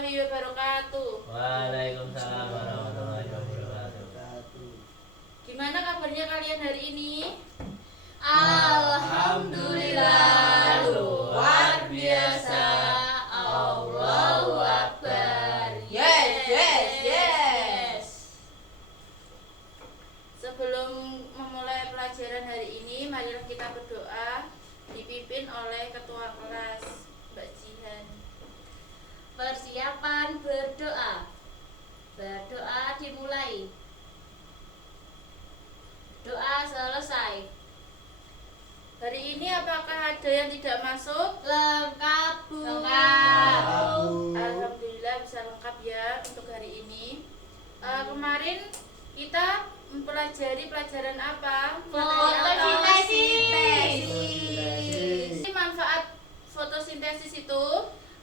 warahmatullahi wabarakatuh. Waalaikumsalam warahmatullahi wabarakatuh. Gimana kabarnya kalian hari ini? Alhamdulillah, luar biasa. Allahu Akbar. Yes. Sebelum memulai pelajaran hari ini, marilah kita berdoa, dipimpin oleh ketua kelas Mbak Jihan. Persiapan berdoa. Berdoa dimulai. Doa selesai. Hari ini apakah ada yang tidak masuk? Lengkap, Bu. Alhamdulillah bisa lengkap ya untuk hari ini. Kemarin kita mempelajari pelajaran apa? Fotosintesis. Manfaat fotosintesis itu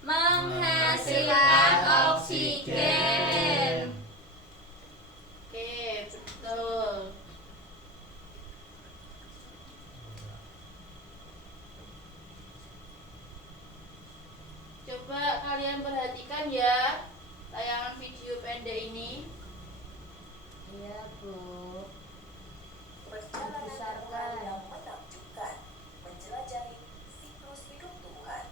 Menghasilkan oksigen. Oke, betul. Coba kalian perhatikan ya tayangan video pendek ini. Iya, Bu. Perjalanan yang menakjubkan menjelajahi siklus hidup tumbuhan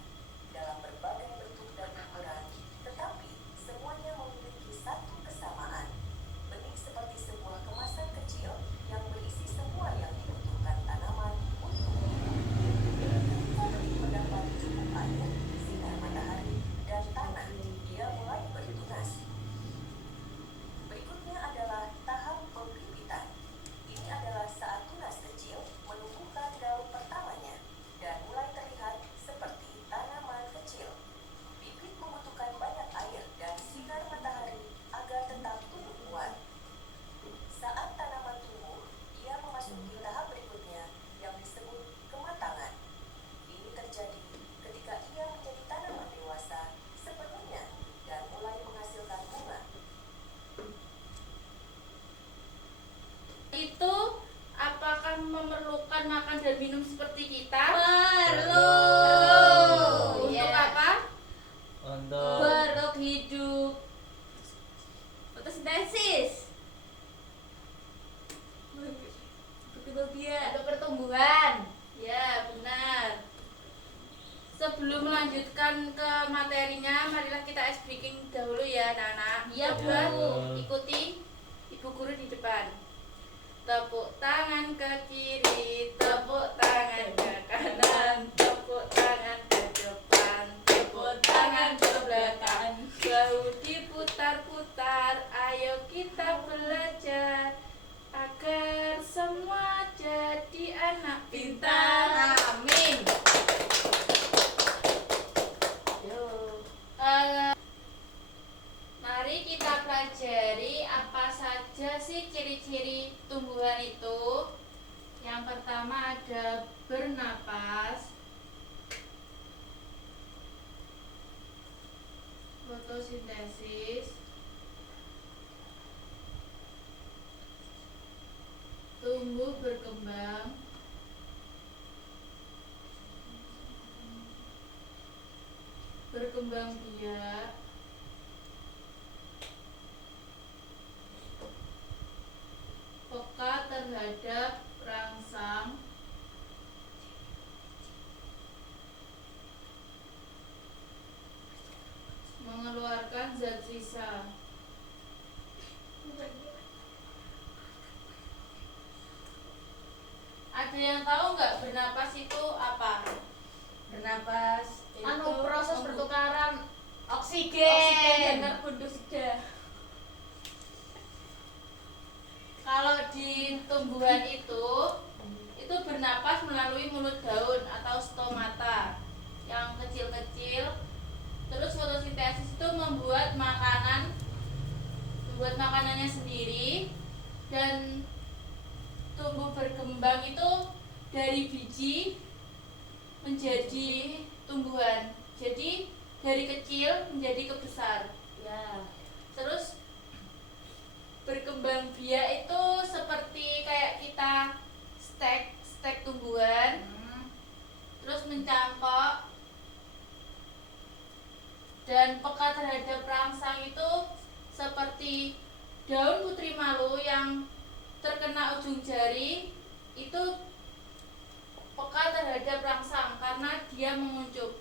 dalam berbagai bentuk dan ukuran, tetapi semuanya memiliki satu kesamaan. Benih seperti sebuah kemasan kecil yang berisi semua yang dibutuhkan tanaman untuk hidup. Ketika benih mendapat cukup air, sinar matahari, dan tanah, dia mulai bertunas. Berikutnya adalah tahap pembibitan. Ini adalah saat tunas kecil menumbuhkan daun pertamanya dan mulai terlihat seperti tanaman kecil. Bibit membutuhkan banyak air dan sinar matahari agar tetap tumbuh kuat. Saat tanaman tumbuh, ia memasuki tahap berikutnya yang disebut kematangan. Ini terjadi ketika ia menjadi tanaman dewasa sepenuhnya dan mulai menghasilkan bunga. Itu apakah memerlukan makan dan minum seperti kita? Perlu. Untuk Ya. apa? Untuk Beruk hidup. Fotosintesis. Untuk pertumbuhan. Ya, benar. Sebelum melanjutkan ke materinya, marilah kita ice breaking dahulu ya, anak-anak. Iya, Coba Bu. ikuti Ibu Guru di depan. Tepuk tangan ke kiri, tepuk tangan ke kanan, tepuk tangan ke depan, tepuk tangan ke belakang. Bahu diputar-putar, ayo kita belajar agar semua jadi anak pintar. Amin. Mari kita pelajari apa saja sih ciri-ciri tumbuhan itu. Yang pertama ada bernapas, fotosintesis, tumbuh berkembang, berkembang biak, peka terhadap rangsang, mengeluarkan zat sisa. Ada yang tahu nggak bernapas itu apa? Bernapas itu proses membu- pertukaran Oksigen oksigen. dan karbon dioksida. Kalau di tumbuhan itu bernapas melalui mulut daun atau stomata yang kecil-kecil. Terus fotosintesis itu membuat makanannya sendiri, dan tumbuh berkembang itu dari biji menjadi tumbuhan. Jadi dari kecil menjadi kebesar. Ya. Terus berkembang biak itu seperti kayak kita stek tumbuhan, terus mencangkok Dan peka terhadap rangsang itu seperti daun putri malu yang terkena ujung jari, itu peka terhadap rangsang karena dia menguncup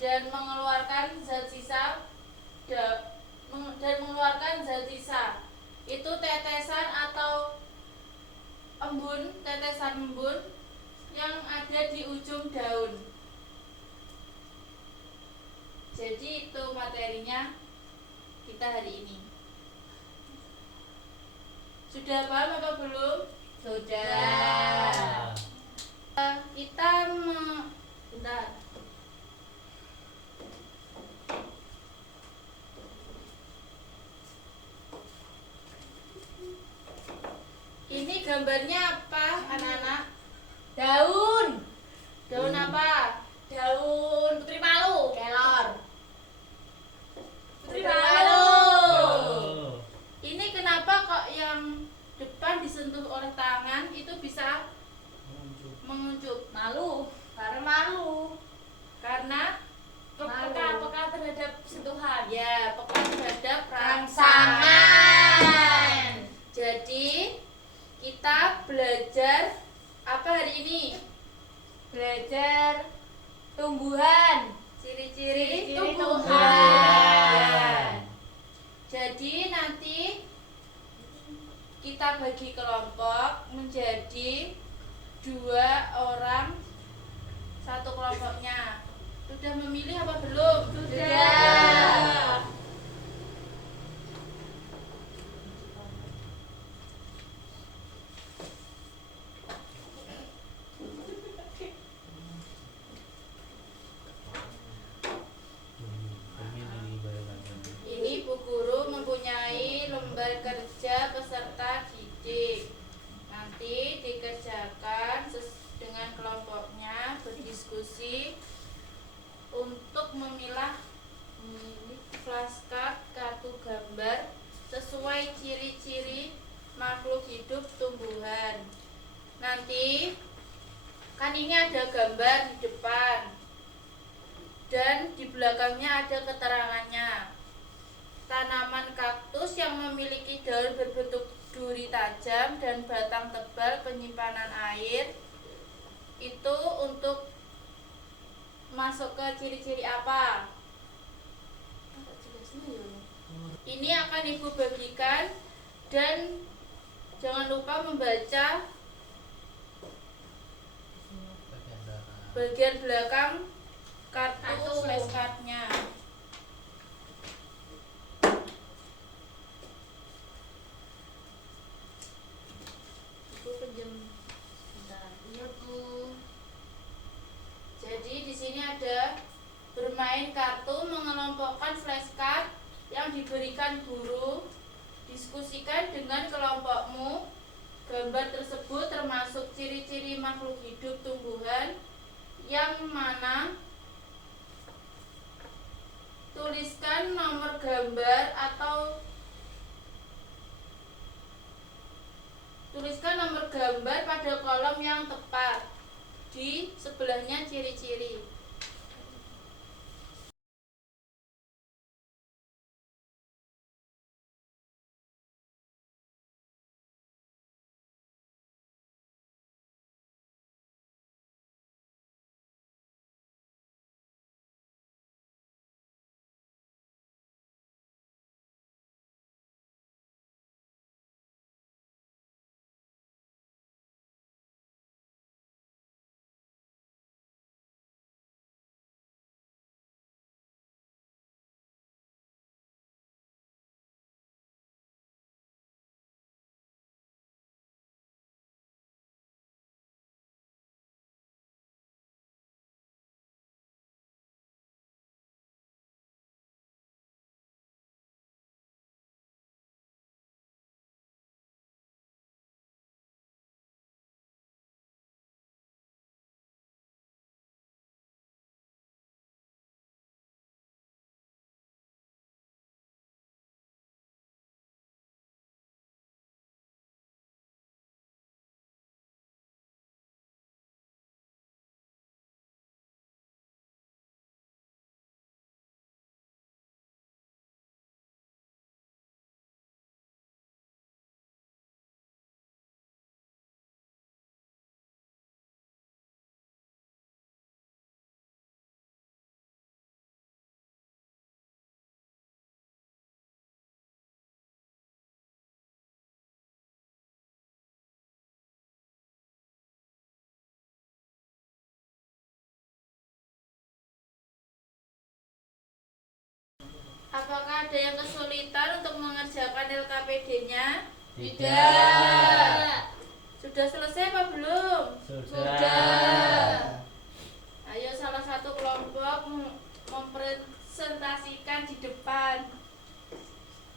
dan mengeluarkan zat sisa itu tetesan atau tetesan embun yang ada di ujung daun. Jadi itu materinya kita hari ini. Sudah paham apa belum? Sudah. Kita bentar. Ini gambarnya apa, anak-anak? Daun. Daun apa? Daun putri malu. Kelor. Putri Malu. Oh. Ini kenapa kok yang depan disentuh oleh tangan itu bisa menguncup? Malu. Karena malu. Karena Peka terhadap sentuhan. ya peka terhadap Rangsangan. Jadi kita belajar apa hari ini? Belajar tumbuhan. Ciri-ciri Ciri-ciri tumbuhan. tumbuhan. Jadi nanti kita bagi kelompok menjadi 2 orang satu kelompoknya. Sudah memilih apa belum? Sudah. Ini Bu Guru mempunyai lembar kerja peserta didik. Nanti dikerjakan dengan kelompoknya, berdiskusi untuk memilih flashcard kartu gambar sesuai ciri-ciri makhluk hidup tumbuhan. Nanti kan ini ada gambar di depan dan di belakangnya ada keterangannya. Tanaman kaktus yang memiliki daun berbentuk duri tajam dan batang tebal penyimpanan air itu untuk masuk ke ciri-ciri apa? Ini akan Ibu bagikan dan jangan lupa membaca bagian belakang kartu flashcardnya. Ibu pinjam sebentar. Iya Bu. Jadi di sini ada bermain kartu, mengelompokkan flashcard yang diberikan guru, diskusikan dengan kelompokmu. Gambar tersebut termasuk ciri-ciri makhluk hidup tumbuhan yang mana tuliskan nomor gambar atau tuliskan nomor gambar pada kolom yang tepat di sebelahnya ciri-ciri. Apakah ada yang kesulitan untuk mengerjakan LKPD-nya? Tidak. Sudah selesai apa belum? Sudah. Ayo salah satu kelompok mempresentasikan di depan.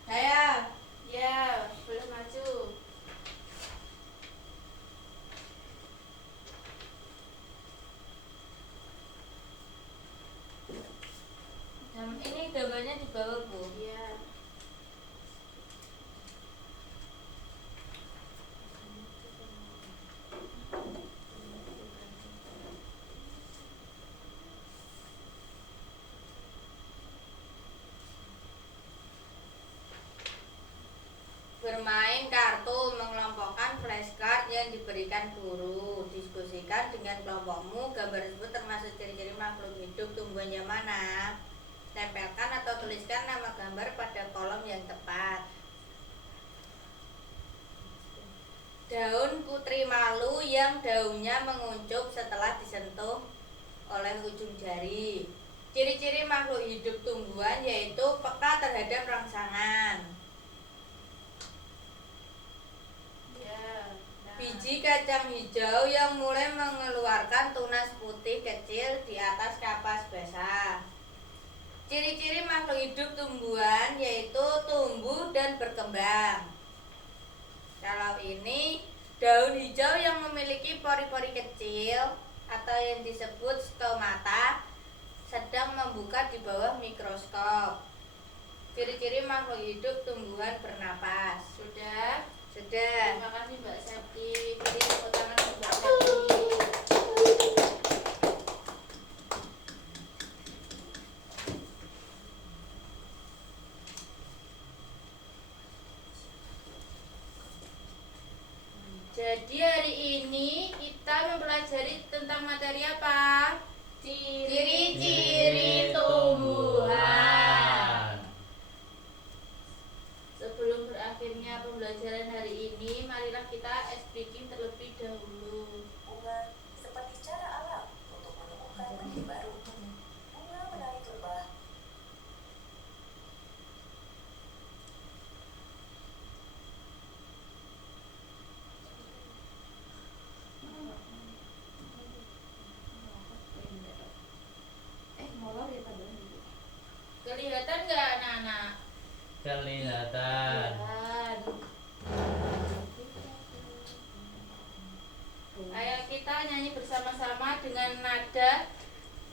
Saya. Ya, boleh maju. Ini gambarnya di bawah, Bu. Ya. Bermain kartu, mengelompokkan flashcard yang diberikan guru. Diskusikan dengan kelompokmu. Gambar tersebut termasuk ciri-ciri makhluk hidup tumbuhan yang mana? Tempelkan atau tuliskan nama gambar pada kolom yang tepat. Daun putri malu yang daunnya menguncup setelah disentuh oleh ujung jari. Ciri-ciri makhluk hidup tumbuhan yaitu peka terhadap rangsangan. Ya. Biji kacang hijau yang mulai mengeluarkan tunas putih kecil di atas kapas basah. Ciri-ciri makhluk hidup tumbuhan yaitu tumbuh dan berkembang. Kalau ini daun hijau yang memiliki pori-pori kecil atau yang disebut stomata sedang membuka di bawah mikroskop. Ciri-ciri makhluk hidup tumbuhan bernapas. Sudah. Sudah. Terima kasih Mbak Septi. Beri tepuk tangan untuk Mbak Septi. Jadi hari ini kita mempelajari tentang materi apa? Ciri-ciri tumbuhan. Sebelum berakhirnya pembelajaran hari ini, marilah kita speaking terlebih dahulu. Bunga seperti cara alam untuk menemukan benih baru. Bunga menarik lebah. Kelihatan nggak anak-anak? Kelihatan. Ayo kita nyanyi bersama-sama dengan nada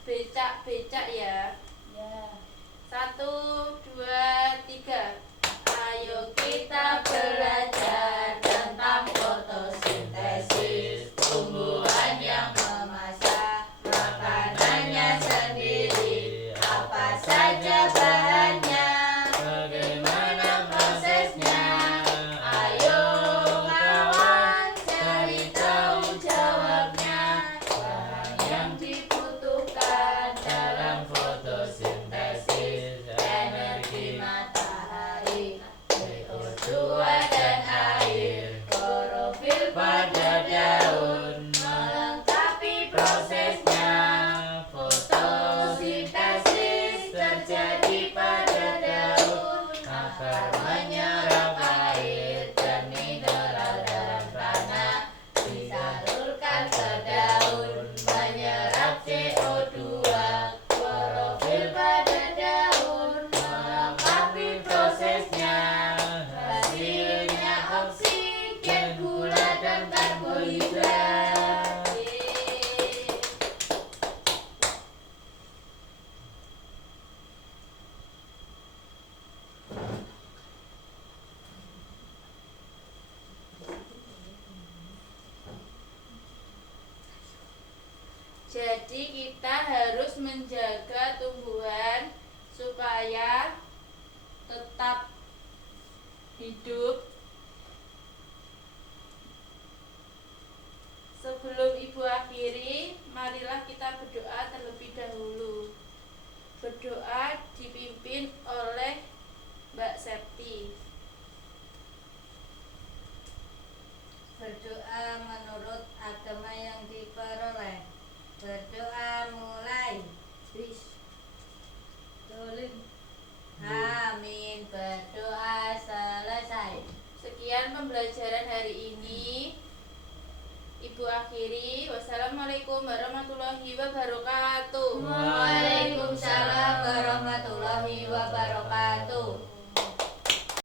becak-becak ya. Ya. 1, 2, 3. Ayo kita belajar tentang fotosintesis tumbuhan yang memasak makanannya sendiri. Apa saja bahannya? Bagaimana prosesnya? Ayo kawan cari tahu jawabnya. Bahan yang dibutuhkan dalam fotosintesis energi matahari, CO2 dan air, klorofil pada daun melengkapi prosesnya. Fotosintesis terjadi pada daun, akar menyerap air dan mineral dalam tanah, disalurkan ke daun, menyerap CO2, klorofil pada daun melengkapi prosesnya. Hasilnya oksigen, gula dan karbohidrat. Jadi kita harus menjaga tumbuhan supaya tetap hidup. Sebelum Ibu akhiri, marilah kita berdoa terlebih dahulu. Berdoa dipimpin oleh Mbak Septi. Berdoa menurut agama yang diperoleh. Berdoa mulai. Tulis. pembelajaran hari ini. Ibu akhiri. Wassalamualaikum warahmatullahi wabarakatuh. Waalaikumsalam warahmatullahi wabarakatuh.